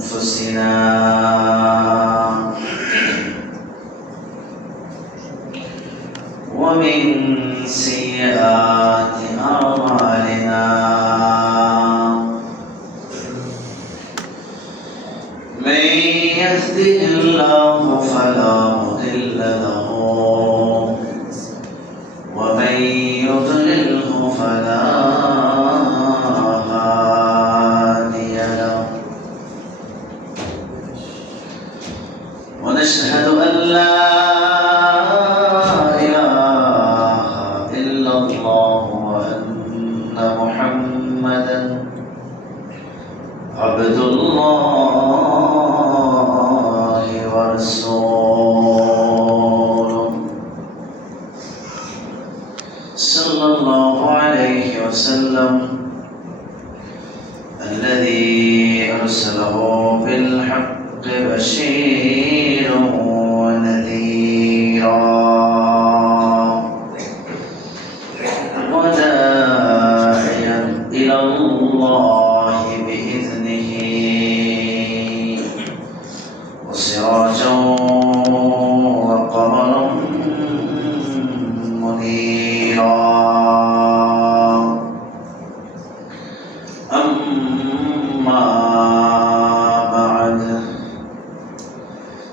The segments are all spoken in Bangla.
أنفسنا ومن سيئات أعمالنا من يهده الله فلا مضل له ومن يضلله فلا هادي له ونشهد أن لا إله إلا الله وأن محمدا عبد الله ورسوله صلى الله عليه وسلم الذي أرسله بالحق بشيرا ونذيرا وداعيا إلى الله بإذنه وسراجا وقمرا منيرا أما بعد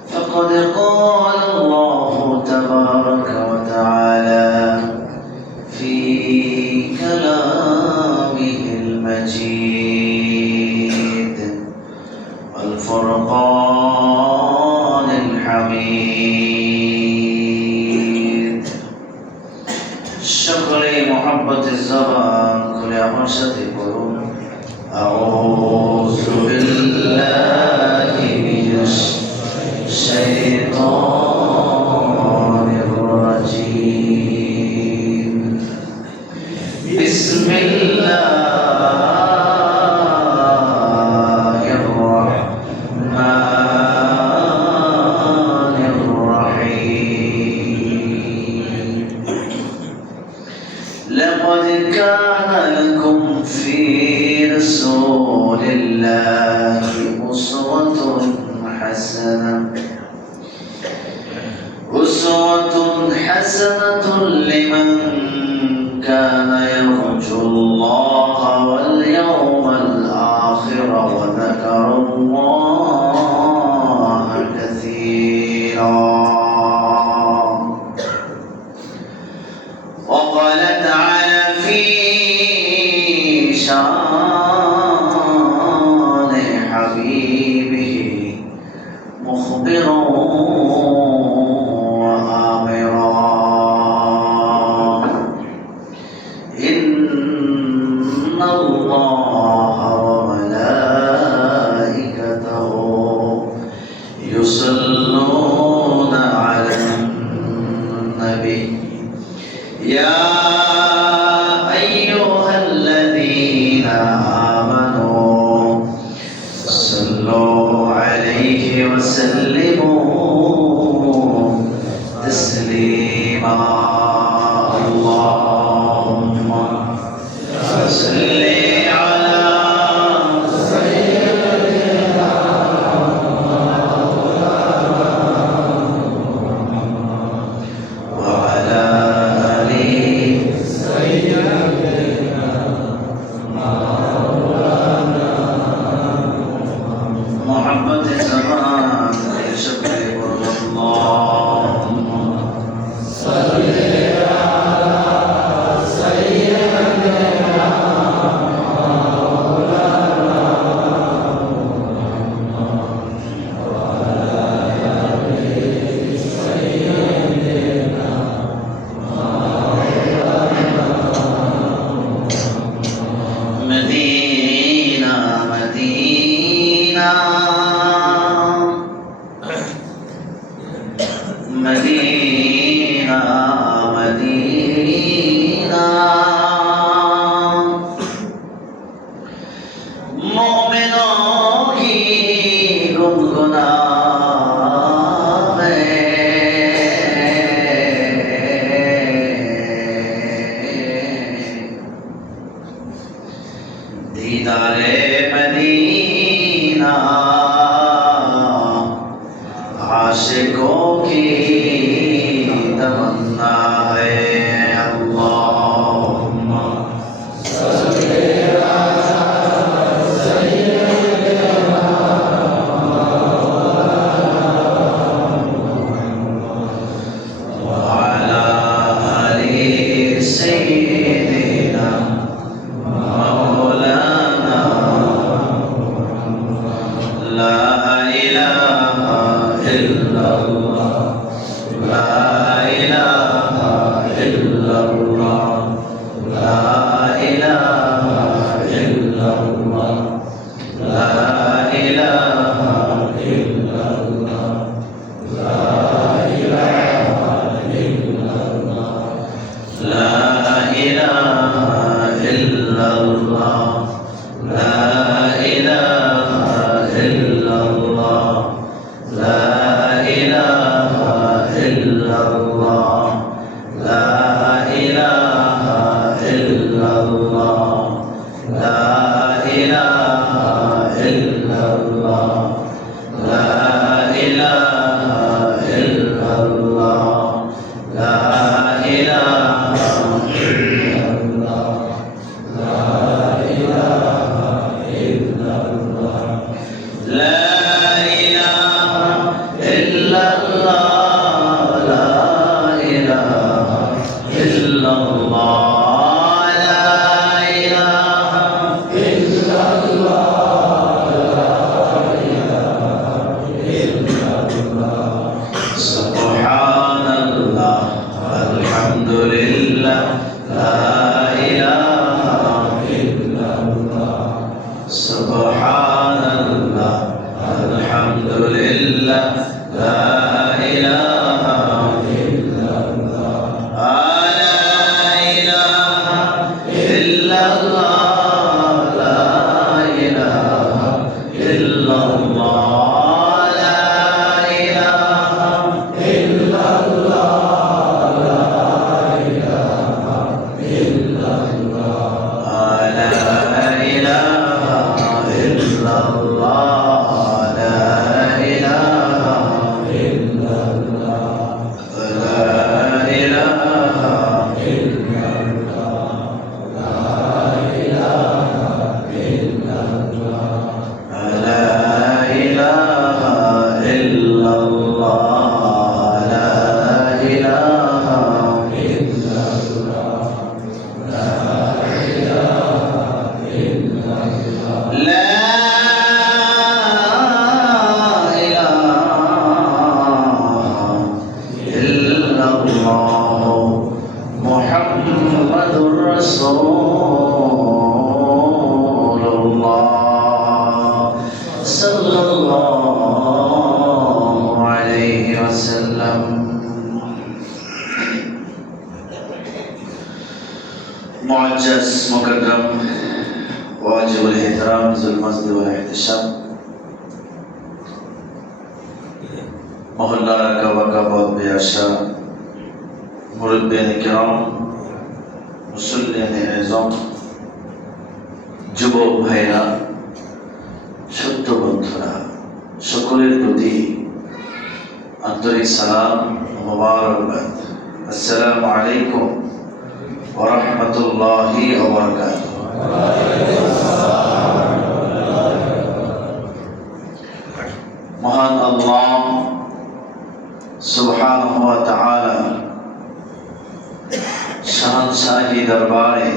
فقد قال الله تبارك وتعالى في كلامه المجيد والفرقان الحميد شكر محبة الزمان كل أمرشد قلوب أعوذ بالله من الشيطان الرجيم بسم الله الرحمن الرحيم لقد كان لكم في رسول الله أسوة حسنة لمن كان يرجو الله واليوم الآخر وذكر الله كثيرا وقال تعالى في شان حبيبه مخبرا إن الله وملائكته يصلون على النبي يا أيها الذين آمنوا صلوا عليه وسلموا تسليما اللهم صل على سيدنا وعلى آل سيدنا محمد زمان يشكر اللهم صل مدينة مدينة مؤمنوں کی گنگنانے دیدار مدینہ आशिकों की तमन्ना है अल्लाहुम्मा वअला आलि सय्यिदिना मौलाना ला इलाहा इल्लल्लाह ला इलाहा इल्लल्लाह ला इलाहा इल्लल्लाह ला इलाहा इल्लल्लाह ला इलाहा इल्लल्लाह ला इलाहा इल्लल्लाह ला इलाहा इल्लल्लाह ला इलाहा इल्लल्लाह ला इलाहा इल्लल्लाह ला इलाहा इल्लल्लाह ला इलाहा इल्लल्लाह ला इलाहा इल्लल्लाह ला इलाहा इल्लल्लाह ला इलाहा इल्लल्लाह ला इलाहा इल्लल्लाह सुब्हानल्लाह अल्हम्दुलिल्लाह ला इलाहा इल्लल्लाह सुब्हानल्लाह अल्हम्दुलिल्लाह ला इलाहा इल्लल्लाह ला इलाहा इल्लल्लाह ला इलाहा इल्लल्लाह मुहम्मदुर रसूलुल्लाह सल्लल्लाहु अलैहि वसल्लम। मुअज्जज़ मुकर्रम वाजिबुल एहतराम ज़ुल मस्द वल एहतिशाम मोहल्ला का बहुत बेआशा मुरब्बियान किराम मुसल्लियान निज़ाम যুবক ভাইরা ছোট্ট বন্ধুরা সকলের প্রতি আন্তরিক সালাম মোবারকবাদ। আসসালামু আলাইকুম ওয়া রাহমাতুল্লাহি ওয়া বারাকাতুহু। মহান আল্লাহ সুবহানাহু ওয়া তাআলা শাহনশাহী দরবারে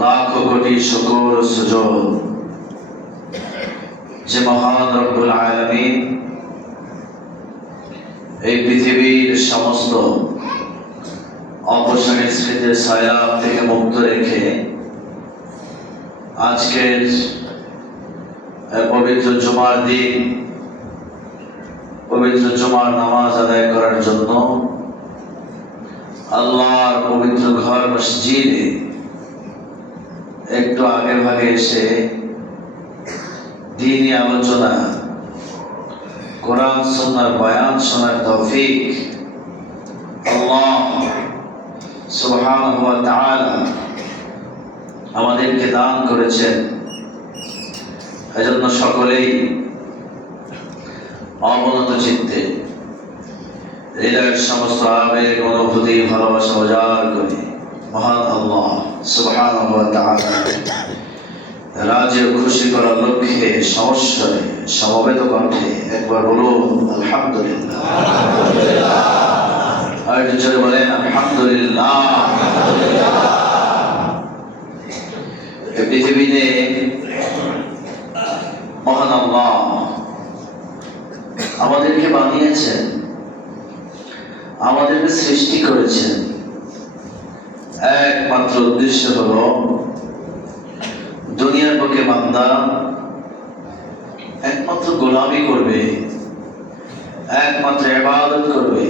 লাখো কোটি শুকর ও সুজুদ যে মহান রব্বুল আলামিন এই পৃথিবীর সমস্ত অপসংস্কৃতির ছায়া থেকে মুক্ত রেখে আজকের পবিত্র জুমার দিন পবিত্র জুমার নামাজ আদায় করার জন্য আল্লাহর পবিত্র ঘর মসজিদে একটু আগে ভাগে এসে দ্বীনি আলোচনা কোরআন সুন্নাহর বয়ান শোনার তৌফিক আল্লাহ সুবহানাহু ওয়া তাআলা আমাদেরকে দান করেছেন। এজন্য সকলেই অবনত চিত্তে হৃদয়ের সমস্ত আবেগ অনুভূতি ভালোবাসা উজাড় করে মহান আল্লাহ সুবহানাহু ওয়া তাআলা রাজে খুশি করার লক্ষ্যে সমস্যায় সমবেত কণ্ঠে একবার বলুন আলহামদুলিল্লাহ। আর একটু জোরে বলেন আলহামদুলিল্লাহ। পৃথিবীতে মহান আল্লাহ আমাদেরকে বানিয়েছেন, আমাদেরকে সৃষ্টি করেছেন, একমাত্র উদ্দেশ্য হলো দুনিয়ার পক্ষে বান্দা একমাত্র গোলামি করবে, একমাত্র ইবাদত করবে,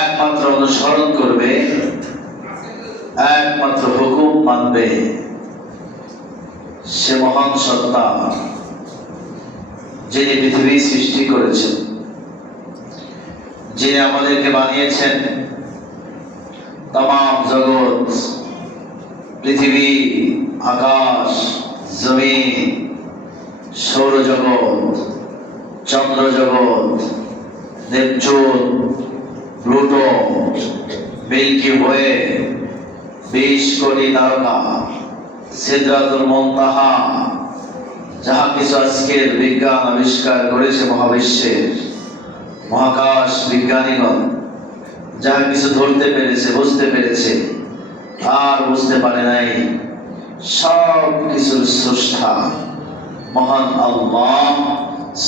একমাত্র অনুসরণ করবে, একমাত্র হুকুম মানবে। সে মহান সত্তা যিনি পৃথিবী সৃষ্টি করেছেন, যিনি আমাদেরকে বানিয়েছেন, तमाम জগৎ, পৃথিবী, আকাশ, জমিন, সৌরজগৎ, চন্দ্রজগৎ, নেপচুন, প্লুটো, মিল্কি ওয়ে, 20 কোটি তারকা, সিদরাতুল মুনতাহা, যাহা কিছু আজকের বিজ্ঞান আবিষ্কার করেছে মহাবিশ্বের মহাকাশ বিজ্ঞানীগণ, যাহা কিছু ধরতে পেরেছে, বুঝতে পেরেছে, আর বুঝতে পারে নাই, সব কিছুর স্রষ্টা মহান আল্লাহ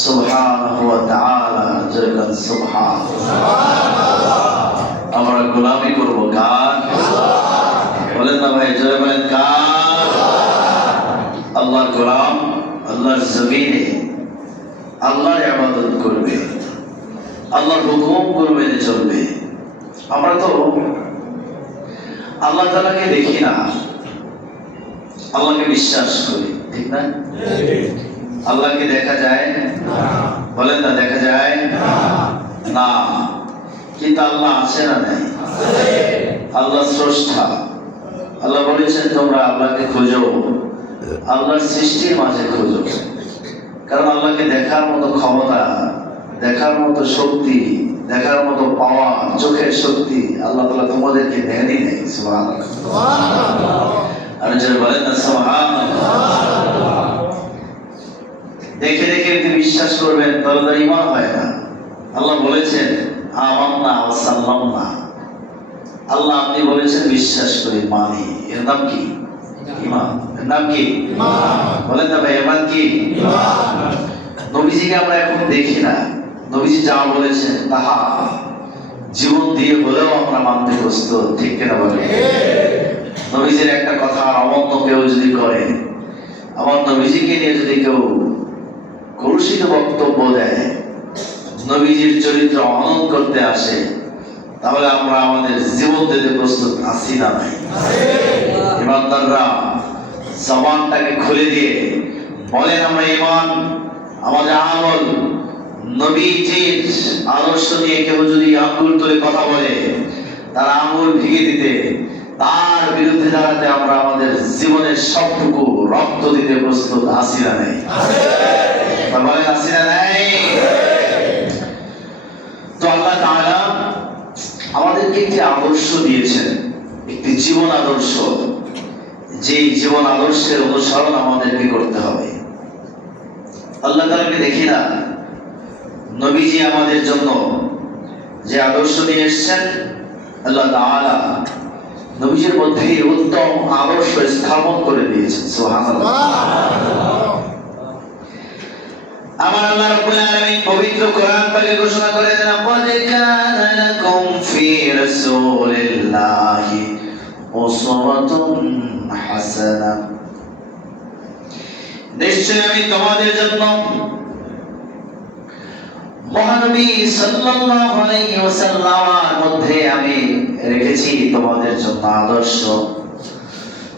সুবহানাহু ওয়া তাআলা। জয়গান সুবহানাল্লাহ। আমরা গোলামি করব কার? বলেন না ভাই, জয় বলেন কার? আল্লাহর গোলাম, আল্লাহর জমিনে আল্লাহর ইবাদত করবে, আল্লাহর হুকুমগুলো মেনে চলবে। আমরা তো আল্লাহ তাআলাকে দেখি না, আল্লাহকে বিশ্বাস করি, ঠিক না? আল্লাহকে দেখা যায় না, বলেন না দেখা যায় না, কিন্তু আল্লাহ আছে না নাই? আল্লাহ স্রষ্টা। আল্লাহ বলেছেন তোমরা আল্লাহকে খোঁজো, আল্লাহর সৃষ্টির মাঝে খোঁজো, কারণ আল্লাহকে দেখার মতো ক্ষমতা, দেখার মতো শক্তি, দেখার মতো পাওয়া, চোখের শক্তি আল্লাহ তাআলা তোমাদেরকে দেনই নাই। সুবহানাল্লাহ। আর যারা বলেন না সুবহানাল্লাহ। দেখে দেখে যদি বিশ্বাস করবেন তাহলে তো ঈমান হয় না। আল্লাহ বলেছেন আমান্না ওয়া সাল্লামনা, আল্লাহ আপনি বলেছেন বিশ্বাস করি, মানি, এর নাম কি? ঈমান। এর নাম কি? ঈমান। বলেন না ভাই, এর নাম কি? ঈমান। নবীজিকে আমরা এখন দেখি না, নবীজি যা বলেছেন তাহা জীবন দিয়ে হলেও আমরা মানতে প্রস্তুত, ঠিক কিনা বলেন? নবীজির একটা কথা অমান্য কেউ যদি করে, আমার নবীজিকে নিয়ে যদি কেউ কলুষিত বক্তব্য দেয়, নবীজির চরিত্র হনন করতে আসে, তাহলে আমরা আমাদের জীবন দিতে প্রস্তুত আছি না নাই? ইমানদাররা জবানটাকে খুলে দিয়ে বলেন আমরা ঈমান, আমাদের আমল নবীজির আদর্শ নিয়ে কেউ যদি আঙ্গুল তুলে কথা বলে, তার আঙ্গুল ভেঙে দিতে, তার বিরুদ্ধে দাঁড়াতে আমরা আমাদের জীবনের সবটুকু রক্ত দিতে প্রস্তুত আছি না নাই? বলেন আছি না নাই? তো আল্লাহ তাআলা আমাদেরকে একটি আদর্শ দিয়েছেন, একটি জীবন আদর্শ, যে জীবন আদর্শের অনুসরণ আমাদেরকে করতে হবে। আল্লাহ তাআলাকে দেখি না, নবীজি আমাদের জন্য যে আদর্শ নিয়ে এসেছেন, আল্লাহ তাআলা নবীজির মধ্যে উত্তম আদর্শ স্থাপন করে দিয়েছেন। সুবহানাল্লাহ। আমার আল্লাহ রাব্বুল আলামিন পবিত্র কোরআন পাকে ঘোষণা করেন, লাকাদ কানা লাকুম ফি রাসূলিল্লাহি উসওয়াতুন হাসানাহ। নিশ্চয় আমি তোমাদের জন্য মহানবী সাল্লাল্লাহু আলাইহি ওয়াসাল্লামের মধ্যে আমি রেখেছি তোমাদের জন্য আদর্শ।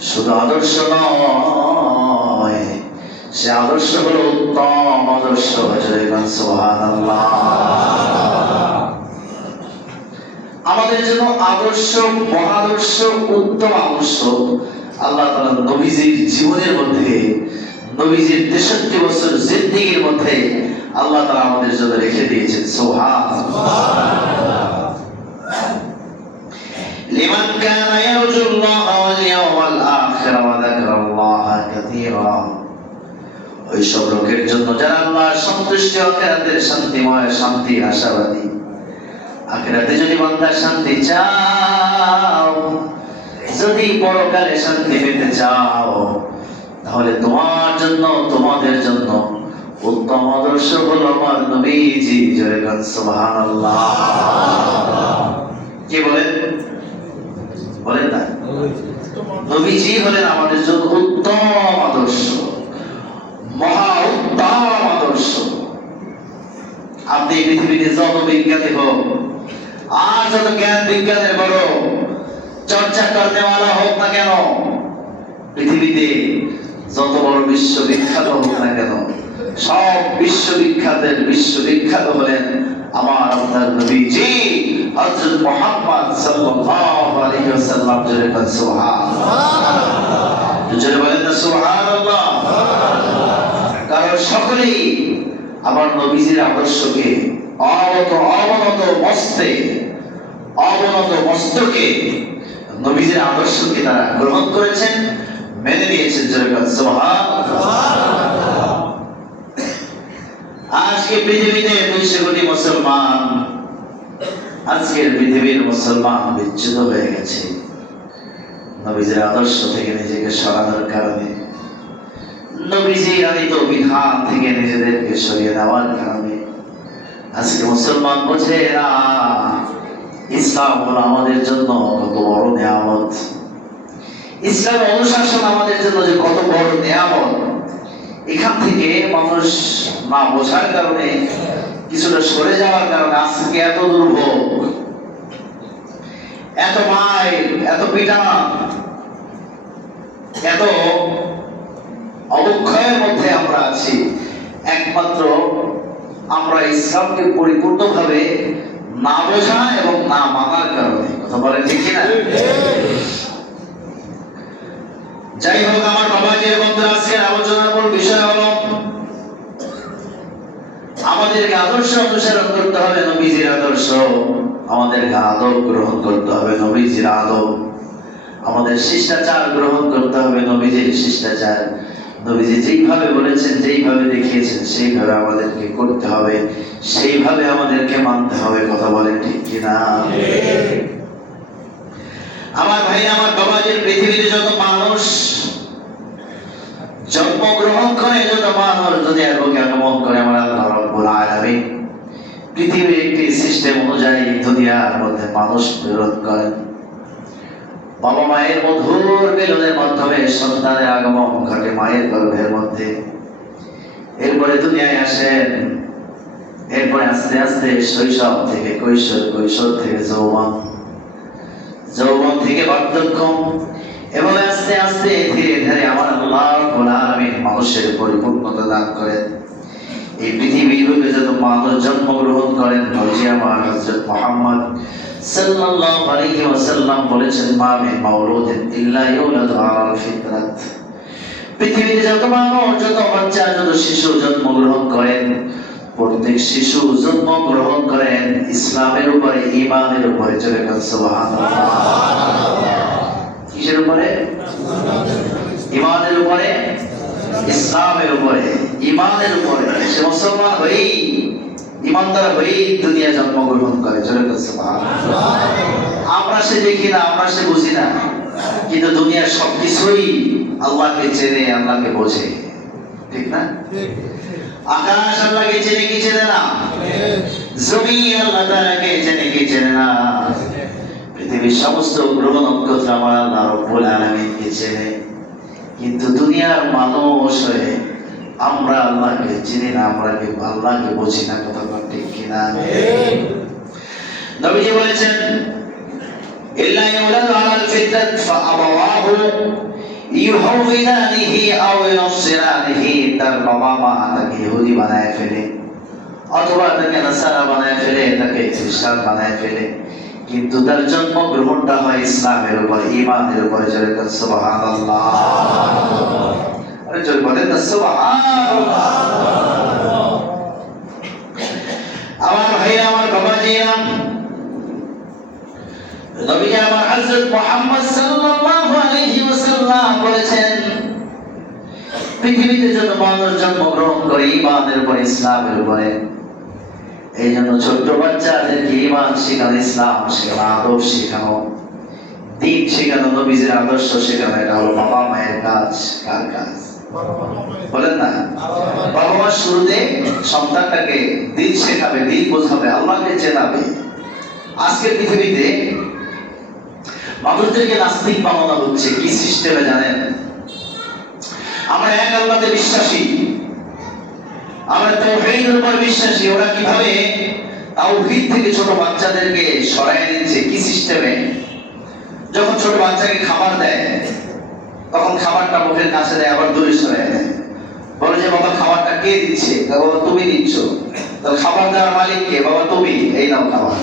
শুধু আদর্শ নয়, সে আদর্শ হলো উত্তম আদর্শ। সুবহানাল্লাহ। আমাদের জন্য আদর্শ, মহাদর্শ, উত্তম আদর্শ আল্লাহ তাআলা নবীজির জীবনের মধ্যে, নবীজির 63 বছর জিন্দেগীর মধ্যে আল্লাহ তাআলা আমাদের জন্য রেখে দিয়েছেন। সুবহানাল্লাহ। লিমান কানা ইয়ারজুল্লাহ ওয়াল ইয়াওমাল আখির ওয়া যাকারাল্লাহা কাসীরা, ওই সব লোকের জন্য যারা আল্লাহর সন্তুষ্টি ও আখিরাতের শান্তিময় শান্তির আশাবাদী। আখিরাতে যদি বান্দা শান্তি চাও, যদি পরকালে শান্তি পেতে চাও, তাহলে তোমার জন্য তোমাদের জন্য উত্তম আদর্শ হলো আমার নবীজি। জয় গান সুবহানাল্লাহ। কি বলেন? বলেন না, নবীজি হলেন আমাদের জন্য উত্তম আদর্শ, মহা উত্তম আদর্শ। আপনি পৃথিবীতে যত বিজ্ঞানী হোক আর যত জ্ঞান বিজ্ঞানের বড় চর্চা করতেওয়ালা হোক না কেন, পৃথিবীতে যত বড় বিশ্ববিখ্যাত হোক না কেন, সব বিশ্ববিখ্যাত হলেন আমার আপনার নবীজি হযরত মুহাম্মদ সাল্লাল্লাহু আলাইহি ওয়াসাল্লাম। জোরে বলেন সুবহানাল্লাহ। জোরে বলেন না সুবহানাল্লাহ। কারণ সকলেই আমার নবীজির আদর্শকে অবনত মস্তকে নবীজির আদর্শকে তারা গ্রহণ করেছেন, মেনে নিয়েছেন। জোরে বলেন সুবহানাল্লাহ। আজকে পৃথিবীতে 200 কোটি মুসলমান, আজকের পৃথিবীর মুসলমান বিচ্যুত হয়ে গেছে নবীজির আদর্শ থেকে নিজেকে সরানোর কারণে, নবীজির আনিত বিধান থেকে নিজেদেরকে সরিয়ে নেওয়ার কারণে। আজকে মুসলমান বোঝে না ইসলাম হলো আমাদের জন্য কত বড় নিয়ামত, ইসলাম অনুশাসন আমাদের জন্য যে কত বড় নিয়ামত। এখান থেকে মানুষ না বোঝার কারণে, কিছুটা সরে যাওয়ার কারণে আজকে এত দুর্ভোগ, এত মাইল, এত পিটান, এত অবক্ষয়ের মধ্যে আমরা আছি। একমাত্র আমরা ইসলামকে পরিপূর্ণভাবে না বোঝা এবং না মানার কারণে। কথা বলেন ঠিক কিনা? যাই হোক, আমার বাবাজির বন্ধুরা, আজকের আলোচনার মূল বিষয় হলো আমাদেরকে আদর্শ অনুসরণ করতে হবে নবীজির আদর্শ, আমাদেরকে আদব গ্রহণ করতে হবে নবীজির আদব, আমাদের শিষ্টাচার গ্রহণ করতে হবে নবীজির শিষ্টাচার। নবীজি যেইভাবে বলেছেন, যেইভাবে দেখিয়েছেন, সেইভাবে আমাদেরকে করতে হবে, সেইভাবে আমাদেরকে মানতে হবে। কথা বলেন ঠিক কিনা? আমার ভাই, আমার বাবাজির, পৃথিবীতে যত মানুষ জন্মগ্রহণ করে, যত মানুষ দুনিয়ার বুকে আগমন করে, আমার আল্লাহ রাব্বুল আলামিন পৃথিবীর একটি সিস্টেম অনুযায়ী দুনিয়ার মধ্যে মানুষ প্রেরণ করেন। বাবা মায়ের মধুর মিলনের মাধ্যমে সন্তানের আগমন ঘটে মায়ের গর্ভের মধ্যে। এরপরে দুনিয়ায় আসেন, এরপরে আস্তে আস্তে শৈশব থেকে কৈশোর, কৈশোর থেকে যৌবন, যৌবন থেকে বার্ধক্য, এবং আস্তে আস্তে ধীরে ধীরে আমার আল্লাহ রাব্বুল আলামিন মানুষের পরিপূর্ণতা দান করেন। এই পৃথিবীর বুকে যত মানুষ জন্মগ্রহণ করেন, নবী আমার হযরত মুহাম্মদ সাল্লাল্লাহু আলাইহি ওয়াসাল্লাম বলেছেন, মা মিন মাউলুদিন ইল্লা ইউলাদু আলাল ফিতরাত। পৃথিবীতে যত মানুষ, যত বাচ্চা, যত শিশু জন্মগ্রহণ করেন, প্রত্যেক শিশু জন্মগ্রহণ করেন ইসলামের উপরে, ঈমানের উপরে। চলে গেল সুবহানাল্লাহ। কিসের উপরে? ঈমানের উপরে, ইসলামের উপরে, ঈমানের উপরে। সে মুসলমান হয়েই, ঈমানদার হয়েই দুনিয়া জন্মগ্রহণ করে। চলে গেল সুবহানাল্লাহ। আমরা সে দেখি না, আমরা সে বুঝি না, কিন্তু দুনিয়ার সবকিছুই আল্লাহকে চেনে, আল্লাহকে বোঝে। ঠিক না? আকাশ আল্লাহকে চেনে কি চেনে না? জমিন আল্লাহ তাআলাকে চেনে কি চেনে না? পৃথিবীর সমস্ত গ্রহ নক্ষত্র আমার আল্লাহ রাব্বুল আলামিনকে চেনে, কিন্তু দুনিয়ার মানুষ হয়ে আমরা আল্লাহকে চিনি না, আমরা আল্লাহকে বুঝি না। কথা ঠিক কিনা? নবীজি বলেছেন, ইল্লা ইউলাদু আলাল ফিতরাত ফাআবাওয়াহু ইউহাউইদানিহি আও ইউনসিরানিহি। তার বাবা মা তাকে ইহুদি বানায় ফেলে, অথবা তাকে নাসারা বানায় ফেলে, তাকে খ্রিস্টান বানায় ফেলে, কিন্তু তার জন্মগ্রহণটা হয় ইসলামের উপর, ঈমানের উপরে। জোরে বলেন সুবহানাল্লাহ। আরে জোরে বলেন না সুবহানাল্লাহ। ভাইয়েরা, নবী আমার হযরত মুহাম্মদ সাল্লাল্লাহু আলাইহি ওয়াসাল্লাম বলেছেন, পৃথিবীতে যত মানুষ জন্মগ্রহণ করে ঈমানের উপর, ইসলামের উপরে, এই জন্য ছোট্ট বাচ্চাদেরকে ঈমান শেখানো, ইসলাম শেখানো, আদব শেখানো, দিন শেখানো, নবীজির আদর্শ শেখানো, এটা হলো বাবা মায়ের কাজ। কার কাজ বলেন না? বাবা মা শুরুতে সন্তানটাকে দিন শেখাবে, দিন বোঝাবে, আল্লাহকে চেনাবে। আজকের পৃথিবীতে মানুষদেরকে নাস্তিক বানানো হচ্ছে কি সিস্টেমে জানেন? আমরা এক আল্লাহতে বিশ্বাসী, আমরা তাওহীদের উপর বিশ্বাসী। ওরা কিভাবে তাওহীদ থেকে ছোট বাচ্চাদেরকে সরায় দিচ্ছে কি সিস্টেমে? যখন ছোট বাচ্চাকে খাবার দেয়, তখন খাবারটা মুখের কাছে দেয়, আবার দূরে সরায় দেয়। বলে যে বাবা খাবারটা কে দিচ্ছে? বাবা তুমি দিচ্ছ। তাহলে খাবার দেওয়ার মালিক কে? বাবা তুমি, এই নাও খাবার।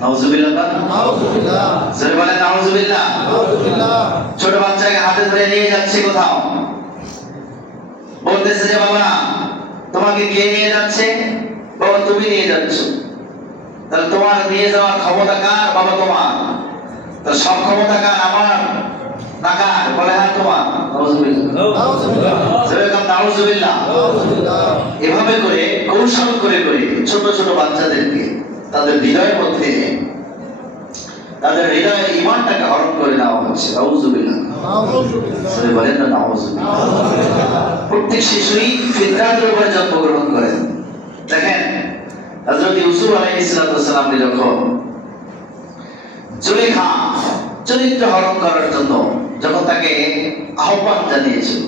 নাউজুবিল্লাহ, নাউজুবিল্লাহ, জোরে বলেন নাউজুবিল্লাহ, নাউজুবিল্লাহ। ছোট বাচ্চাকে হাতে ধরে নিয়ে যাচ্ছে কোথাও, বলতেছে যে বাবা তোমাকে কে নিয়ে যাচ্ছে? বাবা তুমি নিয়ে যাচ্ছ। তাহলে তোমার নিয়ে যাওয়ার ক্ষমতা কার? বাবা তোমার। তাহলে সব ক্ষমতা কার? আমার না কার? বলে হ্যাঁ তোমার। নাউজুবিল্লাহ, নাউজুবিল্লাহ, জোরে বলেন নাউজুবিল্লাহ, নাউজুবিল্লাহ। এভাবে করে কৌশল করে করে ছোট ছোট বাচ্চাদেরকে তাদের হৃদয়ের মধ্যে, তাদের হৃদয়ের ঈমানটাকে হরণ করে নেওয়া হচ্ছে। নাউজুবিল্লাহ, নাউজুবিল্লাহ, জোরে বলেন না নাউজুবিল্লাহ। প্রত্যেক শিশুই ফিতরাতের উপরে জন্মগ্রহণ করেন। দেখেন হযরত ইউসুফ আলাইহিস সালামকে যখন জুলেখা চরিত্র হরণ করার জন্য যখন তাকে আহ্বান জানিয়েছিল,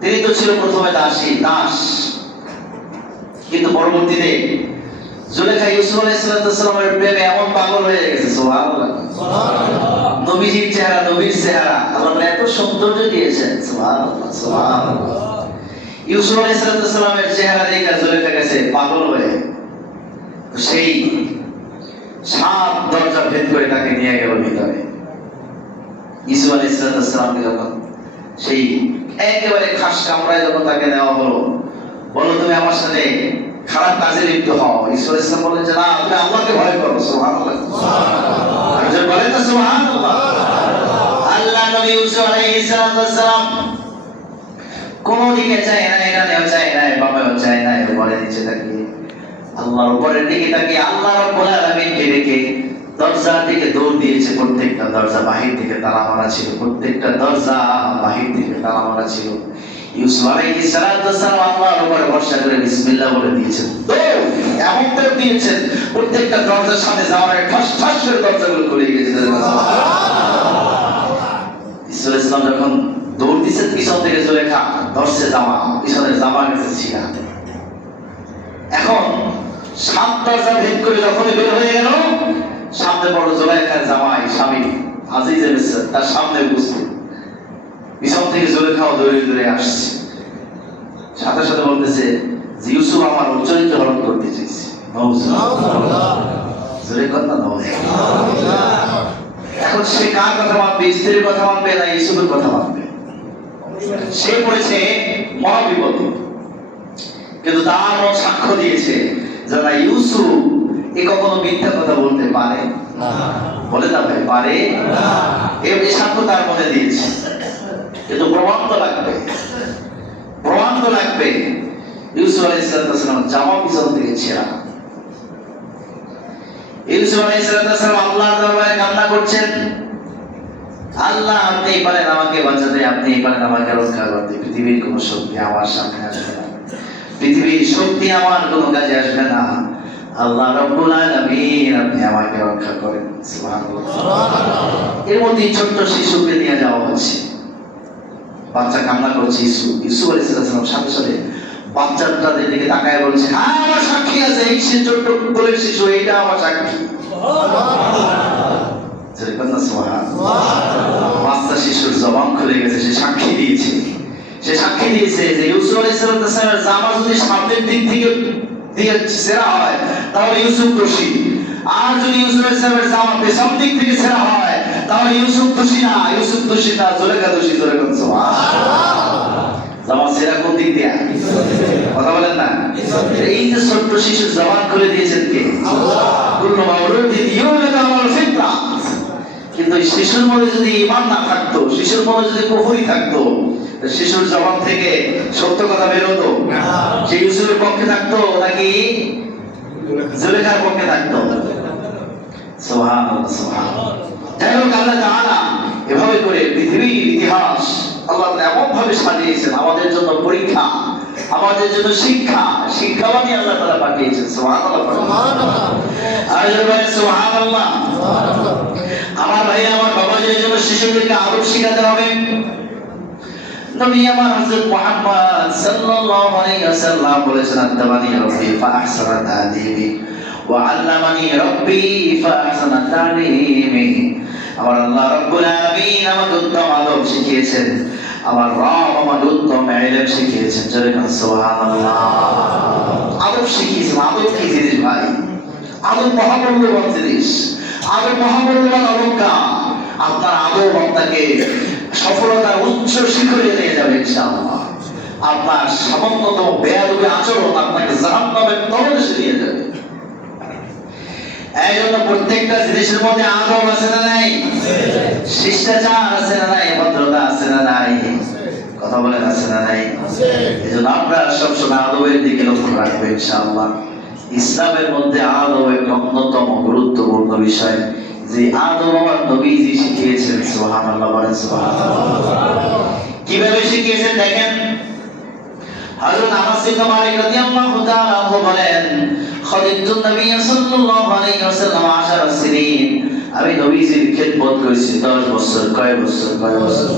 তিনি তো ছিল প্রথমে দাসী, দাস, কিন্তু পরবর্তীতে জুলেখা ইউসুফ আলাইহিস সালামের প্রেমে এমন পাগল হয়ে গেছে। সুবহানাল্লাহ, সুবহানাল্লাহ। নবীজির চেহারা, নবীর চেহারা আল্লাহ এত সৌন্দর্য দিয়েছেন। সুবহানাল্লাহ, সুবহানাল্লাহ। ইউসুফ আলাইহিস সালামের চেহারা দেখে জুলেখা গেছে পাগল হয়ে, সেই 7 দরজা ভেদ করে তাকে নিয়ে গেল ভিতরে। ইউসুফ আলাইহিস সালামকে যখন সেই একেবারে খাস কামরায় যখন তাকে নেওয়া হলো, বলো তুমি আমার সাথে খারাপ কাজে লিপ্ত হও। ইউসুফ আলাইহিস সালাম বলেন যে না, তুমি আল্লাহকে ভয় করো। সুবহানাল্লাহ, সুবহানাল্লাহ। আর যে বলেন না সুবহানাল্লাহ। আল্লাহ নবী ইউসুফ আলাইহিস সালাম কোন দিকে চায় না, এটা নেওয়া চায় না, বাবাও চায় না, উপরে নিচে তাকিয়ে আল্লাহর উপরের দিকে তাকিয়ে আল্লাহ রাব্বুল আলামিনকে দেখে দরজা থেকে দৌড় দিয়েছে। প্রত্যেকটা দরজা বাহির থেকে তালা মারা ছিল, প্রত্যেকটা দরজা বাহির থেকে তালা মারা ছিল। ইউসুফ আলাইহিস সালাম আল্লাহর উপরে ভরসা করে বিসমিল্লাহ বলে দিয়েছেন, দৌড় এমন দৌড় দিয়েছেন প্রত্যেকটা দরজার সামনে যাওয়ার ঠাস ঠাস করে দরজাগুলো খুলে গেছে। ইউসুফ আলাইহিস সালাম যখন দৌড় দিয়েছেন, পিছন থেকে জুলেখা ধরছে জামা, পিছনের জামা গেছে ছিঁড়া। এখন 7 দরজা ভেদ করে যখন বের হয়ে গেল, সামনে বড় জুলেখার জামাই স্বামী আজিজে মিসর তার সামনে উপস্থিত। পিছন থেকে জুলেখাও দৌড়ে দৌড়ে আসছে, সাথে সাথে বলতেছে যে ইউসুফ আমার চরিত্র হরণ করতে চেয়েছে। এখন সে কার কথা মানবে? স্ত্রীর কথা মানবে না ইউসুফের কথা মানবে? সে পড়েছে মহাবিপদে, কিন্তু তার মন সাক্ষ্য দিয়েছে যে না, ইউসুফ এ কখনো মিথ্যা কথা বলতে পারে না। বলে না ভাই, পারে না। এই সাক্ষ্য তার মনে দিয়েছে, কিন্তু প্রমাণ তো লাগবে, প্রমাণ তো লাগবে। ইউসুফ আলাইহিস সালাম জামা পিছন থেকে ছেঁড়া। ইউসুফ আলাইহিস সালাম আল্লাহর দরবারে কান্না করছেন, আল্লাহ আপনি পারেন আমাকে বাঁচাতে, আপনি পারেন আমাকে রক্ষা করতে। পৃথিবীর কোন শক্তি আমার সামনে আসবে না, পৃথিবীর শক্তি আমার কোনো কাজে আসবে না। আল্লাহ রাব্বুল আলামিন আপনি আমাকে রক্ষা করেন। সুবহানাল্লাহ, সুবহানাল্লাহ। এর মধ্যে ছোট্ট শিশুকে নিয়ে যাওয়া হচ্ছে, বাচ্চা কান্না করছে। ইউসুফ আলাইহিস সালাম সাথে সাথে বাচ্চাটার দিকে তাকায় বলছে, হ্যাঁ আমার সাক্ষী আছে, এই ছোট্ট কোলের শিশু, এইটা আমার সাক্ষী। বাচ্চা শিশুর জবান খুলে গেছে, সে সাক্ষী দিয়েছে। সে সাক্ষী দিয়েছে যে ইউসুফ আলাইহিস সালামের জামা যদি সামনের দিক থেকে দিয়ে ছেঁড়া হয় তাহলে ইউসুফ দোষী, আর যদি ইউসুফ আলাইহিস সালামের জামা পেছন দিক থেকে ছেঁড়া হয় তাহলে ইউসুফ দোষী না, ইউসুফ দোষী না, জুলেখা দোষী। জোরে বলুন সুবহানাল্লাহ। জামা ছেঁড়া কোন দিক দিয়ে? কথা বলেন না। এই যে ছোট্ট শিশুর জবান খুলে দিয়েছেন কে? আল্লাহ। কুল্লু মাউলুদিন ইউলাদু আলাল ফিতরাহ। কিন্তু শিশুর মধ্যে যদি ঈমান না থাকতো, শিশুর মধ্যে যদি কুফরি থাকতো, শিশুর জবান থেকে সত্য কথা বের হতো না। সে ইউসুফের পক্ষে থাকতো নাকি জুলেখার পক্ষে থাকতো? সুবহানাল্লাহ, সুবহানাল্লাহ। যাই হোক, আল্লাহ তাআলা এভাবে করে পৃথিবীর ইতিহাস আল্লাহ এমন ভাবে সাজিয়েছেন আমাদের জন্য পরীক্ষা, আমাদের জন্য শিক্ষা, শিক্ষা বানিয়ে আল্লাহ তাআলা পাঠিয়েছেন। সুবহানাল্লাহ, সুবহানাল্লাহ। আর বলেন সুবহানাল্লাহ। আমার ভাই, আমার বাবাজির জন্য শিশুদেরকে আদব শিখাতে হবে। নবী আমার হযরত মুহাম্মদ সাল্লাল্লাহু আলাইহি ওয়াসাল্লাম বলেছেন, আদাবানি রাব্বি ফাআহসানা তা'দীবি ওয়া আল্লামানি রাব্বি ফাআহসানা তা'লিমি। আমার আল্লাহ রাব্বুল আলামিন আমাকে উত্তম আদব শিখিয়েছেন, আমার রব আমাকে উত্তম ইলম শিখিয়েছেন। জোরে বলেন সুবহানাল্লাহ। আদব শিখিয়েছেন। আদব কি জিনিস ভাই? আদব মহামূল্যবান জিনিস, আদব মহামূল্যবান অলংকার। আপনার আদব আপনাকে সফলতার উচ্চ শিখরে নিয়ে যাবে ইনশাআল্লাহ। আপনার সামান্যতম বেয়াদবি আচরণ আপনাকে জাহান্নামের তলদেশে নিয়ে যাবে। এই জন্য প্রত্যেকটা জিনিসের মধ্যে আদব আছে না নাই? শিষ্টাচার আছে না নাই? ভদ্রতা আছে না নাই? কথা বলেন আছে না নাই? এই জন্য আমরা সবসময় আদবের দিকে লক্ষ্য রাখবো ইনশাআল্লাহ। ইসলামের মধ্যে আদব একটা অন্যতম গুরুত্বপূর্ণ বিষয়, যে আদব আমার নবীজি শিখিয়েছেন। সুবহানাল্লাহ, বলেন সুবহানাল্লাহ। কিভাবে শিখিয়েছেন দেখেন। হযরত আনাস ইবনে মালিক রাদিয়াল্লাহু তাআলা বলেন, খাদিমতুন নবী সাল্লাল্লাহু আলাইহি ওয়াসাল্লাম 10 সিনিন, আমি নবীজির খিদমত করেছি 10 বছর। কয় বছর? কয় বছর?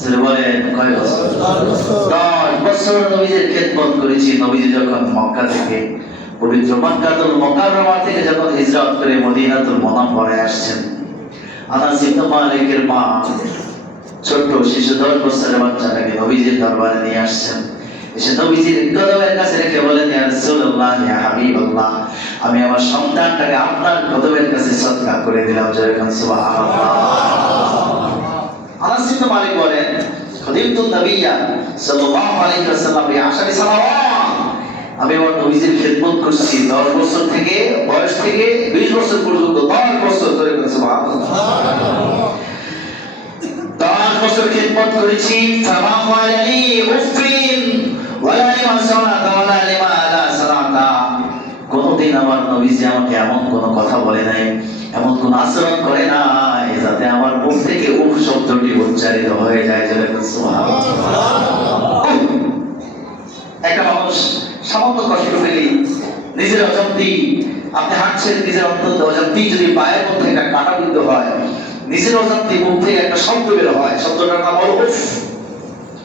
জোরে বলেন, কয় বছর? 10 বছর নবীজির খিদমত করেছি। নবীজি যখন মক্কা থেকে, পবিত্র মক্কাতুল মুকাররমা থেকে যখন হিজরত করে মদিনাতুল মুনাওয়ারায় আসছেন, আনাস ইবনে মালিকের মা ছোট শিশু 10 বছরের বাচ্চাটাকে নবীজির দরবারে নিয়ে আসছেন। এসে নবীজির কদমের কাছে রেখে বলেন, ইয়া রাসূলুল্লাহ, ইয়া হাবিবাল্লাহ, আমি আমার সন্তানটাকে আপনার কদমের কাছে সদকা করে দিলাম। জোরে বলেন সুবহানাল্লাহ। আনাস ইবনে মালিক বলেন, খাদিমতুন নবিয়্যা সাল্লাল্লাহু আলাইহি ওয়াসাল্লাম এই আশারি সালাওয়াত, আমি আমার নবীজির খিদমত করছি 10 বছর থেকে, বয়স থেকে 20 বছর পর্যন্ত 10 বছর ধরে। সুবহানাল্লাহ। 10 বছর খিদমত করেছি। ফামা ওয়ালানি উফিন ওয়ালা লিমা সালাতা ওয়ালা লিমা লা সালাতা। কোনদিন আমার নবীজি আমাকে এমন কোন কথা বলে নাই, এমন কোন আচরণ করে নাই যাতে আমার মুখ থেকে উফ শব্দটি উচ্চারিত হয়ে যায়। জোরে সুবহানাল্লাহ। একটা মানুষ সামান্য কষ্ট পেলেই নিজের অজান্তেই, আপনি হাঁটছেন, নিজের অজান্তেই যদি পায়ের মধ্যে একটা কাঁটা বিদ্ধ হয়, নিজের অজান্তে মুখ থেকে একটা শব্দ বের হয়, শব্দটার নাম হলো উফ।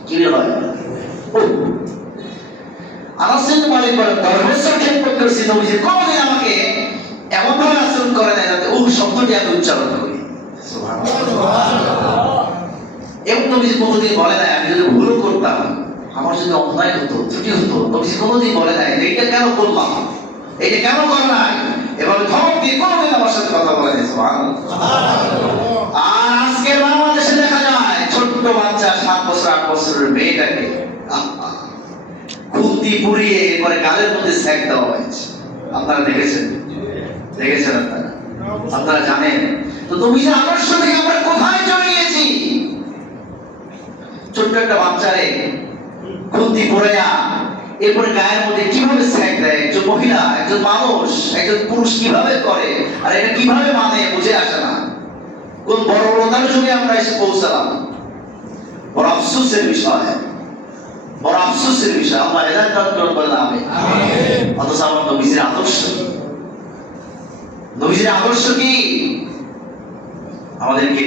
কি বের হয়? উফ। আনাস ইবনে মালিক বলেন, 10 বছর খিদমত করেছি, নবীজি কোনদিন আমাকে এমন ভাবে আচরণ করে নাই যাতে উফ শব্দটি আমি উচ্চারণ করি। সুবহানাল্লাহ। এবং নবীজি কোনদিন বলে নাই, আমি যদি ভুল করতাম, আমার যদি অন্যায় হতো, ত্রুটি হতো, নবীজি কোনদিন বলে নাই এইটা কেন করলাম, এইটা কেন করলাম, এভাবে ধমক দিয়ে কোনদিন আমার সাথে কথা বলে নাই। সুবহানাল্লাহ। আর আজকে বাংলাদেশে দেখা যায় ছোট্ট বাচ্চা 7 বছর 8 বছরের মেয়েটাকে খুন্তি পুড়িয়ে এরপরে গালের মধ্যে সেক দেওয়া হয়েছে। আপনারা দেখেছেন? দেখেছেন আপনারা? আপনারা জানেন তো নবীজির আদর্শ থেকে আমরা কোথায় চলে গিয়েছি? ছোট্ট একটা বাচ্চারে খুন্তি পুড়াইয়া এরপরে গায়ের মধ্যে কিভাবে সেক দেয় একজন মহিলা, একজন মানুষ, একজন পুরুষ কিভাবে করে, আর এটা কিভাবে মানে বুঝে আসে না। কোন বর্বরতার যুগে আমরা এসে পৌঁছালাম। বড় আফসোসের বিষয়, বড় আফসোসের বিষয়। আল্লাহ হেদায়েত দান করুন, বলেন আমিন। অথচ আমার নবীজির আদর্শ, নবীজির আদর্শ কি আমাদেরকে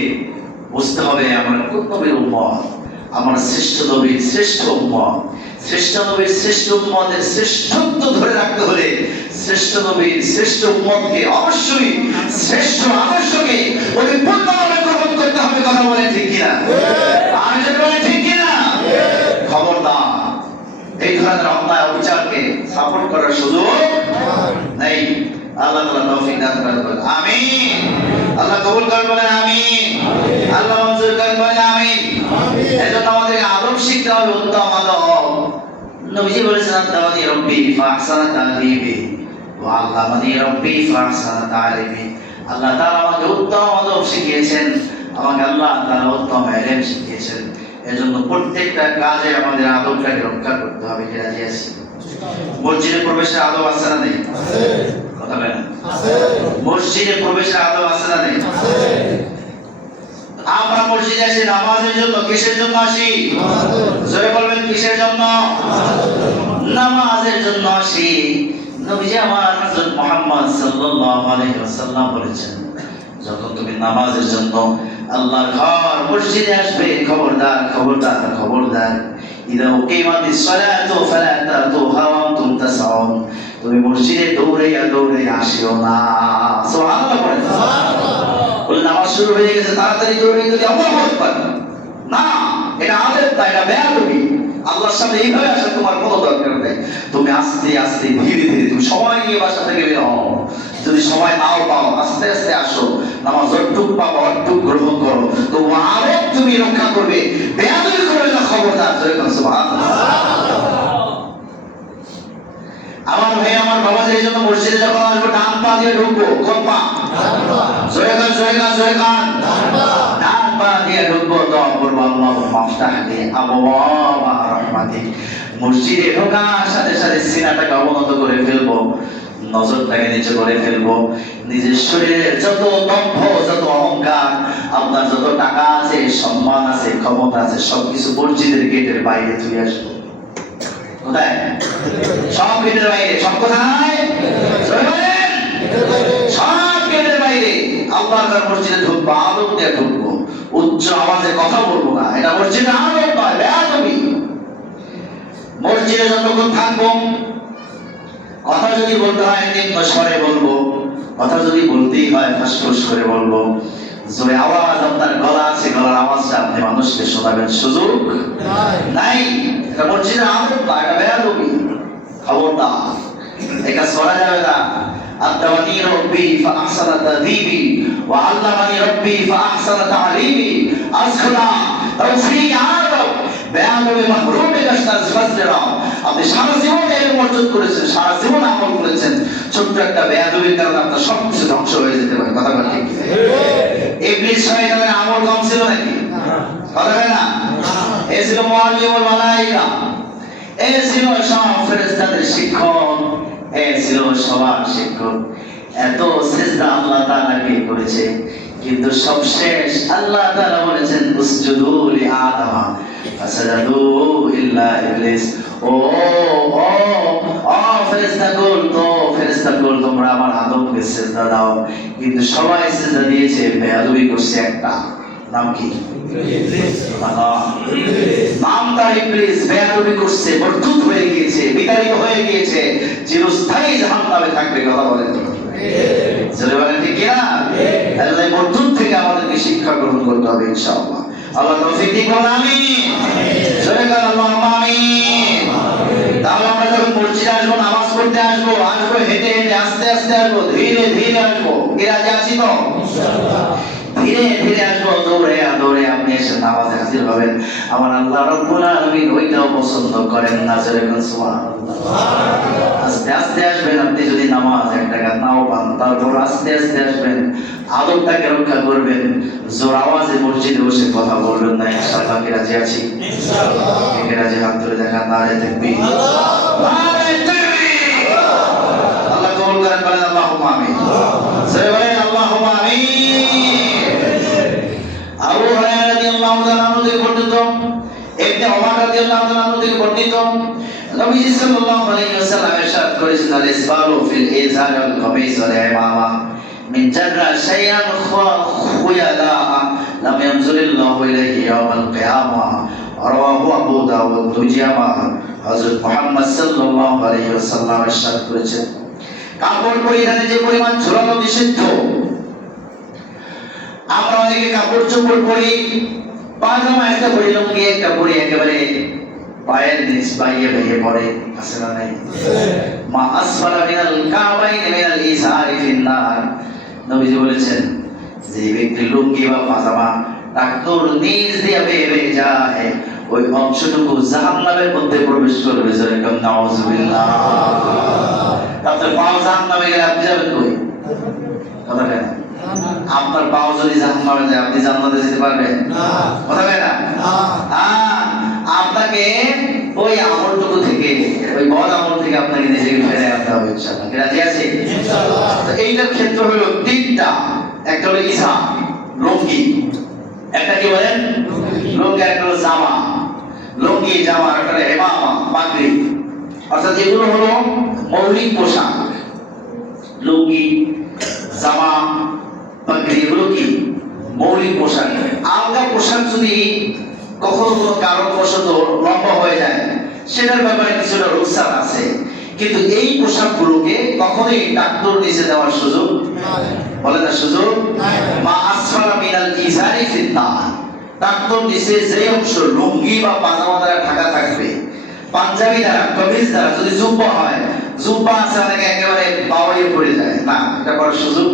বুঝতে হবে। আমরা কোন নবীর উম্মত, আমার শ্রেষ্ঠ নবীর শ্রেষ্ঠ উম্মত। শ্রেষ্ঠ নবীর শ্রেষ্ঠ উম্মতের শ্রেষ্ঠত্ব ধরে রাখতে হলে শ্রেষ্ঠ নবীর শ্রেষ্ঠ উম্মতকে অবশ্যই শ্রেষ্ঠ আদর্শকে পরিপূর্ণভাবে গ্রহণ করতে হবে। কথা বলেন ঠিক কিনা? আমি যদি বলি ঠিক কিনা? খবরদার এই ধরনের অন্যায় অবিচারকে সাপোর্ট করার সুযোগ নেই। আল্লাহ তাআলা তৌফিক দান করুন, আমিন। আল্লাহ কবুল করুন, বলেন আমিন। আল্লাহ মঞ্জুর করুন, বলেন আমিন। এজন্য আমাদের আদব শিখতে হবে, উত্তম আদব। নবীজি বলেছেন আদাওয়ানি রব্বি ফাহসানা তাদবিবি ওয়া আল্লামানি রব্বি ফাহসানা তালিমি। আল্লাহ তাআলা আমাকে উত্তম আদব শিখিয়েছেন, আমাকে আল্লাহ তাআলা উত্তম ইলম শিখিয়েছেন। এজন্য প্রত্যেকটা কাজে আমাদের আদবটাকে রক্ষা করতে হবে। কি রাজি আছি? মসজিদে প্রবেশের আদব আছে না নেই? কথা বলেন। মসজিদে প্রবেশের আদব আছে না নেই? আমরা মসজিদে আসি নামাজের জন্য। কিসের জন্য আসি? জোরে বলবেন, কিসের জন্য? নামাজের জন্য আসি। নবীজি আমার হযরত মুহাম্মদ সাল্লাল্লাহু আলাইহি ওয়াসাল্লাম বলেছেন, যখন তুমি নামাজের জন্য আল্লাহর ঘর মসজিদে আসবে, খবরদার খবরদার খবরদার, ইদা উকিমাতিস সালাতু ফালা তাতুহা ওয়া আনতুম তাসআউন, তুমি মসজিদে দৌড়াইয়া দৌড়াইয়া আসিও না। সুবহানাল্লাহ বলেন। বলে নামাজ শুরু হয়ে গেছে তাড়াতাড়ি দৌড়ে যদি আল্লাহু আকবার, না, এটা আদব না, এটা বেয়াদবি। আল্লাহর সামনে এইভাবে আসা তোমার কোনো দরকার নেই। তুমি আস্তে আস্তে ধীরে ধীরে তুমি সময় নিয়ে বাসা থেকে বের হও। যদি সময় নাও পাও আস্তে আস্তে আসো, নামাজ যতটুকু পাবো অতটুকু গ্রহণ করো। তো আদব তুমি রক্ষা করবে, বেয়াদবি করবে না, খবরদার। সুবহানাল্লাহ। আমার ভাই আমার বাবাদের এই জন্য মসজিদে যখন আসবো ডান পা দিয়ে ঢুকবো। কোন পা? জোরে গান জোরে গান জোরে গান। ডান পা দিয়ে ঢুকবো, দোয়া করবো আল্লাহুম্মা আফতাহলি আবওয়াবা রাহমাতিক। মসজিদে ঢোকার সাথে সাথে সিনাটাকে অবনত করে ফেলবো, নজরটাকে নিচে করে ফেলবো। নিজের শরীরের যত দম্ভ, যত অহংকার, আপনার যত টাকা আছে, সম্মান আছে, ক্ষমতা আছে, সবকিছু মসজিদের গেটের বাইরে তুলে আসবো। কোথায়? সব গেটের বাইরে। সব কোথায়? সব গেটের বাইরে। আল্লাহর মসজিদে ঢুকবো, আদব দিয়ে ঢুকবো, উচ্চ আওয়াজে কথা বলবো না। এটা মসজিদে আদব নয়, বেয়াদবি। মসজিদে যতক্ষণ থাকবো, কথা যদি বলতে হয় নিম্ন স্বরে বলবো, কথা যদি বলতেই হয় ফাঁসফুস করে বলবো। জোরে আওয়াজ আপনার গলা আছে, গলার আওয়াজটা আপনি মানুষকে শোনাবেন সুযোগ নাই। এটা মসজিদের আদব না, এটা বেয়াদবি। খবরদার, এটা করা যাবে না। আদাওয়ানি রব্বি ফাহসানা তাদবিবি ওয়া আল্লামানি রব্বি ফাহসানা তালিমি। আসখলা তাওফিক আদব বেয়াদবি মাহরুমে গাশতাজ ফাজরাও। আপনি সারা জীবন এর মর্যাদা করেছেন, সারা জীবন আমল করেছেন, ছোট্ট একটা বেয়াদবির কারণে আপনার সবকিছু ধ্বংস হয়ে যেতে পারে। কথা বলেন ঠিক? ইবলিস শয়তানের আমল কম ছিল নাকি? কথা বলেন না? এ ছিল মুআল্লিমুল মালায়েকা, এ ছিল সব ফেরেশতাদের শিক্ষক, এ ছিল সবার শিক্ষক। এত সিজদা আল্লাহ তাআলাকে করেছে, কিন্তু সবশেষ আল্লাহ তাআলা বলেছেন উসজুদু লি আদম ফাসাজাদু ইল্লা ইবলিস। ও ও ও ফেরেশতাগণ, তোমরা আমার আদমকে সিজদা দাও। কিন্তু সবাই সিজদা দিয়েছে, বেয়াদবি করছে একটা। নাম কি? ইবলিস। নাম তার ইবলিস। বেয়াদবি করছে, মরদুদ হয়ে গিয়েছে, বিতাড়িত হয়ে গিয়েছে, চিরস্থায়ী জাহান্নামে থাকবে। কথা বলেন তো? জোরে বলেন ঠিক কি না? আল্লাহ মরদুদ থেকে আমাদেরকে শিক্ষা গ্রহণ করতে হবে ইনশাআল্লাহ। আল্লাহ তৌফিক দিন, বলেন আমিন। জোরে বলেন আল্লাহুম্মা আমিন। তাহলে আমরা যখন মসজিদে আসবো, নামাজ পড়তে আসবো, হেঁটে হেঁটে আস্তে আস্তে আসবো, ধীরে ধীরে আসবো। কি রাজি আছি তো? ইনশাআল্লাহ। ধীরে ধীরে আসবো, দৌড়ে দৌড়ে আপনি এসে নামাজে হাজির হবেন। আমার আল্লাহ রাব্বুল আলামিন ওইটাও পছন্দ করেন না। জোরে বলেন সুবহানাল্লাহ। আস্তে আস্তে আসবেন। আপনি যদি নামাজ এক টাকা নাও পান, তারপর আস্তে আস্তে আসবেন, আদবটাকে রক্ষা করবেন। জোর আওয়াজে মসজিদে বসে কথা বলবেন না। ইনশাআল্লাহ। কি রাজি আছি? ইনশাআল্লাহ। কে রাজি? হাত তুলে দেখান। নারে তাকবীর, নারে তাকবীর। আল্লাহ কবুল করেন। বলেন আল্লাহুম্মা আমিন। জোরে বলেন আল্লাহুম্মা আমিন। আবু হুরায়রা রাদিয়াল্লাহু তাআলা আনহু থেকে বর্ণিত, ইবনে ওমর রাদিয়াল্লাহু তাআলা আনহু থেকে বর্ণিত, নবীজি সাল্লাল্লাহু আলাইহি ওয়াসাল্লাম ইরশাদ করেছেন, আল ইসবারু ফিল ইজহার ওয়াল কামিজ ওয়াল ইমামা মিন জাররা শাইআন খুয়ালা লাম ইয়ানজুরিল্লাহু ইলাইহি ইয়াওমাল কিয়ামা। রাওয়াহু আবু দাউদ তুজিয়ামা। হযরত মুহাম্মদ সাল্লাল্লাহু আলাইহি ওয়াসাল্লাম ইরশাদ করেছেন, কাপড় পরিধানে যে পরিমাণ ঝুলানো নিষিদ্ধ। আমরা অনেকে কাপড় চোপড় পরি, পায়জামা একটা পরি, লুঙ্গি একটা পরি, একেবারে পায়ের নিচ বাইয়ে বাইয়ে পড়ে। আছে না নাই? মা আসফালা মিনাল কাবাইন মিনাল ইসারি ফিন্নার। নবীজি বলেছেন, যে ব্যক্তি লুঙ্গি বা পায়জামা টাকনুর নিচ দিয়ে বেয়ে বেয়ে যায়, ওই অংশটুকু জাহান্নামের মধ্যে প্রবেশ করবে। যেরকম নাউজুবিল্লাহ। আপনার পাও জাহান্নামে গেলে আপনি যাবেন কই? কথা কেন? আপনার পাও যদি জাহান্নামে যায় আপনি জান্নাতে যেতে পারবেন না। কথা কেন? আপনাকে ওই আমলটুকু থেকে, ওই বদ আমল থেকে আপনাকে নিজেকে ফেরে আনতে হবে ইনশাআল্লাহ। কি রাজি আছে? ইনশাআল্লাহ। তো এইটার ক্ষেত্র হলো তিনটা। একটা হলো ইসা, লুঙ্গি। একটা কি বলেন? লুঙ্গি। একটা হলো জামা, লুঙ্গি জামা। একটা হলো ইমামা, পাগড়ি। অর্থাৎ এগুলো হলো মৌলিক পোশাক। লুঙ্গি, জামা, পাগড়ি এগুলো কি মৌলিক পোশাক। আলগা পোশাক যদি কখনো কোনো কারণবশত লম্বা হয়ে যায় সেটার ব্যাপারে কিছুটা রুখসাত আছে, কিন্তু এই পোশাকগুলোকে কখনোই টাকনুর নিচে দেওয়ার সুযোগ বলে না, সুযোগ মা আসফালা মিনাল ইজারি ফিন্নার। টাকনুর নিচে যে অংশ লুঙ্গি বা পাজামা দ্বারা ঢাকা থাকবে, পাঞ্জাবি দ্বারা, কমিজ দ্বারা, যদি জুব্বা হয়, জুব্বা আছে অনেকে একেবারে বাওয়াইয়ে পড়ে যায়, না, এটা করার সুযোগ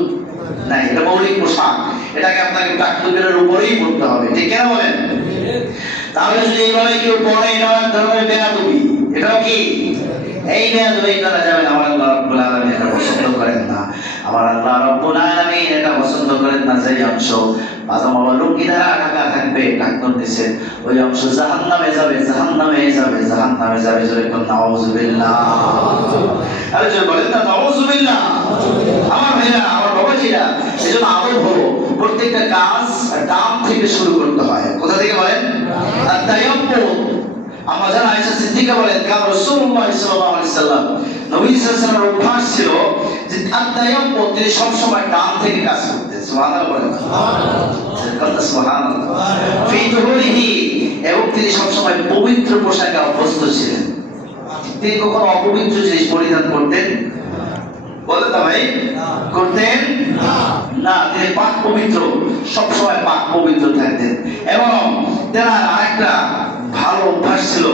নাই। এটা মৌলিক পোশাক, এটাকে আপনাকে টাকনুরের উপরেই পড়তে হবে। ঠিক কেন বলেন? তাহলে যদি এইভাবে কেউ পড়ে, এটা এক ধরনের বেয়াদবি। এটাও কি এই বেয়াদবি করা যাবে না। আমার আল্লাহ রাব্বুল আলামিন এটা পছন্দ করেন না। আমার আল্লাহ রাব্বুল আলামিন এটা পছন্দ করেন না যে অংশ পাজামা বা লুঙ্গি দ্বারা ঢাকা থাকবে টাকনুর নিচে, ওই অংশ জাহান্নামে যাবে, জাহান্নামে যাবে, জাহান্নামে যাবে। যেরকম নাউজুবিল্লাহ। আরে যে বলেন না নাউজুবিল্লাহ। আমার ভাইরা, আমার বাবাজিরা, এজন্য আমল হলো প্রত্যেকটা কাজ ডান থেকে শুরু করতে হয়। কোথা থেকে বলেন? আত-তায়াম্মুম। আমরা জানা আয়েশা সিদ্দিকা বলেন, কান রাসূলুল্লাহ সাল্লাল্লাহু আলাইহি সাল্লাম, নবী সাল্লাল্লাহু আলাইহি সাল্লামের অভ্যাস ছিল যে আত-তায়াম্মুম, তিনি সব সময় ডান থেকে কাজ করতেন। সুবহানাল্লাহ বলেন। সুবহানাল্লাহ। সুবহানাল্লাহ। ফি তুহুরিহি, এবং তিনি সব সময় পবিত্র পোশাকে অভ্যস্ত ছিলেন। তিনি কখনো অপবিত্র জিনিস পরিধান করতেন বলেন না ভাই? করতেন না। তিনি পাক পবিত্র, সবসময় পাক পবিত্র থাকতেন। এবং তেনার আরেকটা ভালো অভ্যাস ছিল,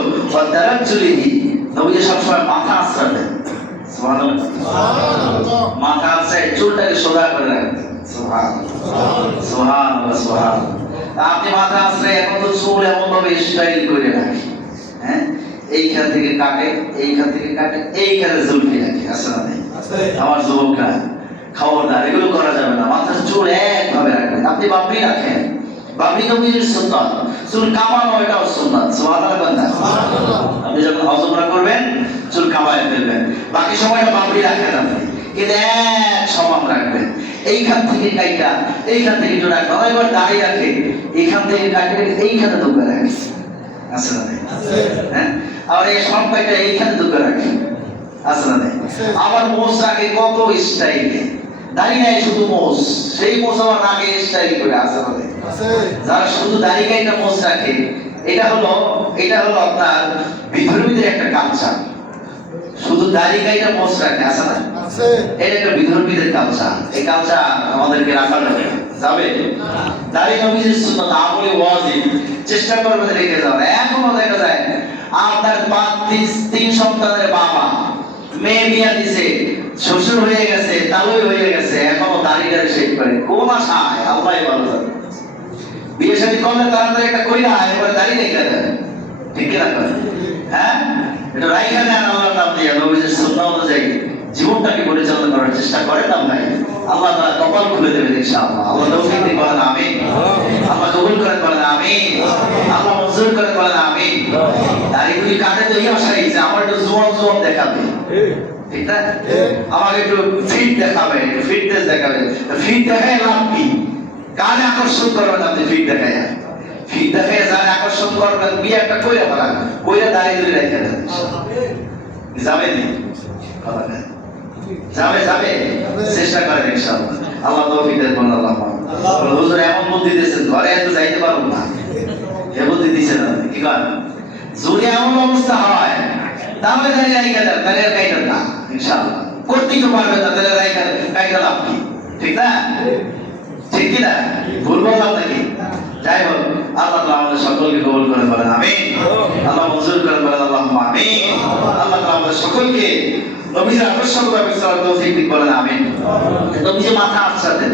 তারাজ্জুলিহি, নবী সবসময় মাথা আঁচড়াতেন। সুবহানাল্লাহ। মাথা আঁচড়ায় চুলটাকে সোজা করে রাখতেন। সুবহানাল্লাহ। সুবহানাল্লাহ। সুবহানাল্লাহ। আপনি মাথা আঁচড়ায় এখন তো চুল এমন ভাবে স্টাইল করে রাখেন, হ্যাঁ, এইখান থেকে কাটে, এইখান থেকে কাটে, এইখানে জুলফি রাখে, আছে না নেই? আমার যুবকরা খবরদার, এগুলো করা যাবে না। মাথার চুল একভাবে রাখবেন। আপনি বাবরি রাখেন, বাবরি নবীর সুন্নাত। চুল কামানো এটাও সুন্নাত। সুবহানাল্লাহ। আপনি যখন হজ উমরা করবেন চুল কামায় ফেলবেন, বাকি সময়টা বাবরি রাখেন আপনি, কিন্তু এক সমান রাখবেন। এইখান থেকে কাইটা, এইখান থেকে একটু রাখবেন। এবার দাড়ি রাখে, এইখান থেকে কাটে, এইখানে দুঃখে রাখে, আছে না নেই? হ্যাঁ, আর এই সব কাইটা এইখানে দুঃখে রাখে, আছে না নেই? আমার মোষ রাখে কত স্টাইলে, দাড়ি নাই শুধু মোষ, সেই মোষ আমার নাকে স্টাইল করে, আছে না নেই? যারা শুধু দাড়ি কাইটা মোষ রাখে, এটা হলো আপনার বিধর্মীদের একটা কালচার। শুধু দাড়ি কাইটা মোষ রাখে, আছে না? এটা একটা বিধর্মীদের কালচার। এই কালচার আমাদেরকে রাখা যাবে। দাড়ি নবীর সুন্নাত, আমলে ওয়াজিব। চেষ্টা করবেন রেখে যাওয়ার। এখনো দেখা যায় আপনার 3 সন্তানের বাবা, মেয়ে বিয়া দিছে, শ্বশুর হয়ে গেছে, তালুই হয়ে গেছে, এখনো দাড়ি শেভ করে। কোন আশায়? আল্লাহই ভালো জানে। বিয়ে শাদী করলে তাড়াতাড়ি একটা কইরা এরপরে দাড়ি রেখে দেয়, ঠিক না? হ্যাঁ, এটা রাইখা দেন আল্লাহর নাম দিয়ে, নবীর সুন্নাহ অনুযায়ী জীবনটাকে পরিচালনা করার চেষ্টা করেন না ভাই। আল্লাহ তাআলা কপাল খুলে দেবেন ইনশাআল্লাহ। আল্লাহ তৌফিক দিন, বলেন আমিন। আল্লাহ কবুল করেন, বলেন আমিন। আল্লাহ মঞ্জুর করেন, বলেন আমিন। দাড়িগুলি কাটে তো এই আশাই যে আমার একটু জোয়ান দেখাবে, ঠিক না? আমাকে একটু ফিট দেখাবে, ফিটনেস দেখাবে। ফিট দেখায় লাভ কি? কানে আকর্ষণ করবেন আপনি ফিট দেখায়, ফিট দেখায় যারা আকর্ষণ করবেন, বিয়ে একটা কইরা ফেলা, কইরা দাড়ি ধরে রেখে দেন, যাবে নি? যাবে, যাবে, চেষ্টা করেন ইনশাআল্লাহ। আল্লাহ তৌফিক দেন, বলেন আল্লাহ। হুজুর এমন বুদ্ধি দিয়েছেন, ঘরে এত যাইতে পারবো না, এ বুদ্ধি দিয়েছেন আপনি, কি করেন? যদি এমন অবস্থা হয় তাহলে দাঁড়িয়ে রাইখা দেন, দাঁড়িয়ে কাইটেন না ইনশাআল্লাহ। করতেই তো পারবেন না, তাহলে কাইটা লাভ কি? ঠিক না? ঠিক কি না? ভুল বললাম নাকি? যাই হোক, আল্লাহ তাআলা আমাদের সকলকে কবুল করেন, বলেন আমিন। আল্লাহ মঞ্জুর করেন, বলেন আল্লাহুম্মা আমিন। আল্লাহ তাআলা আমাদের সকলকে নবীর আদর্শ ব্যবস্থার তৌফিক দিন, বলেন আমিন। নবীজি মাথা আঁচড়াতেন,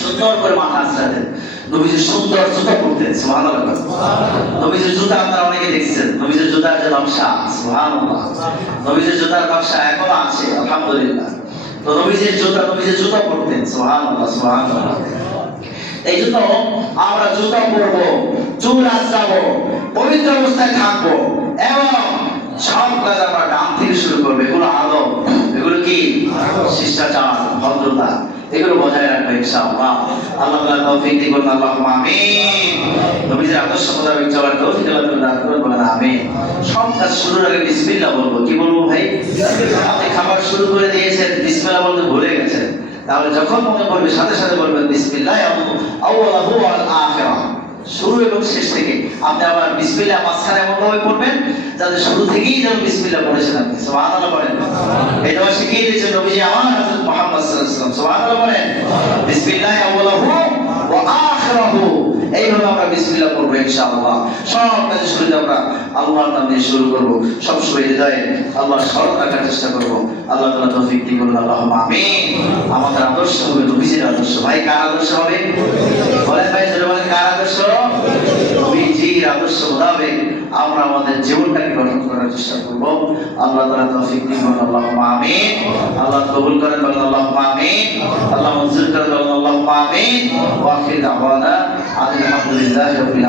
সুন্দর করে মাথা আঁচড়াতেন। নবীজির সুন্দর জুতা পরতেন, সুবহানাল্লাহ। নবীজির জুতা আপনারা অনেকে দেখছেন, নবীজির জুতার যে নকশা, সুবহানাল্লাহ। নবীজির জুতার নকশা এখনো আছে, আলহামদুলিল্লাহ। তো নবীজির জুতা পরতেন, সুবহানাল্লাহ, সুবহানাল্লাহ। এই জন্য আমরা জুতা পরবো, চুল আঁচড়াবো, পবিত্র অবস্থায় থাকবো এবং সব কাজ আমরা ডান থেকে শুরু করবো। এগুলো আদব, এগুলো কি শিষ্টাচার, ভদ্রতা, এগুলো বজায় রাখবো ইনশাআল্লাহ। আল্লাহ তাআলা তৌফিক দিন, বলুন আল্লাহুম্মা আমিন। নবীজির আদর্শ মোতাবেক চলার তৌফিক আল্লাহ তাআলা দান করুন, বলেন আমিন। সব কাজ শুরুর আগে বিসমিল্লাহ বলবো। কি বলবো ভাই? আপনি খাবার শুরু করে দিয়েছেন, বিসমিল্লাহ বলতে ভুলে গেছেন, তাহলে যখন মনে পড়বে সাথে সাথে বলবেন বিসমিল্লাহ আউয়ালাহু ওয়াল আখিরাহ, শুরু এবং শেষ থেকে। আপনি আবার বিসমিল্লাহ মাঝখানে এমন ভাবে পড়বেন যাতে শুরু থেকেই যেন বিসমিল্লাহ পড়েছেন আপনি, সুবহানাল্লাহ বলেন। এই দোয়া শিখিয়ে দিয়েছেন নবীজি আমার হযরত মুহাম্মদ সাল্লাল্লাহু আলাইহি ওয়াসাল্লাম, সুবহানাল্লাহ বলেন। বিসমিল্লাহ আউয়ালাহু ওয়া আখিরাহু, এইভাবে আমরা বিসমিল্লাহ পড়বো ইনশাআল্লাহ। সব কাজে শুরুতে আমরা আল্লাহর নাম দিয়ে শুরু করবো, সবসময় হৃদয়ে আল্লাহর স্মরণ রাখার চেষ্টা করবো। আল্লাহ তাআলা তৌফিক দিন, বলুন আল্লাহুম্মা আমিন। আমাদের আদর্শ হবে নবীজির আদর্শ। ভাই কার আদর্শ হবে? বলেন ভাই, জোরে বলেন, কার আদর্শ? নবীজির আদর্শ মোতাবেক আমরা আমাদের জীবনটাকে গঠন করার চেষ্টা করব। আল্লাহ তাআলা তৌফিক দিন, বলুন আল্লাহুম্মা আমিন। আল্লাহ কবুল করেন, বলুন আল্লাহুম্মা আমিন। আল্লাহ মঞ্জুর করেন, বলুন আল্লাহুম্মা আমিন। ওয়া আখির দাওয়ানা আলহামদুলিল্লাহি রাব্বিল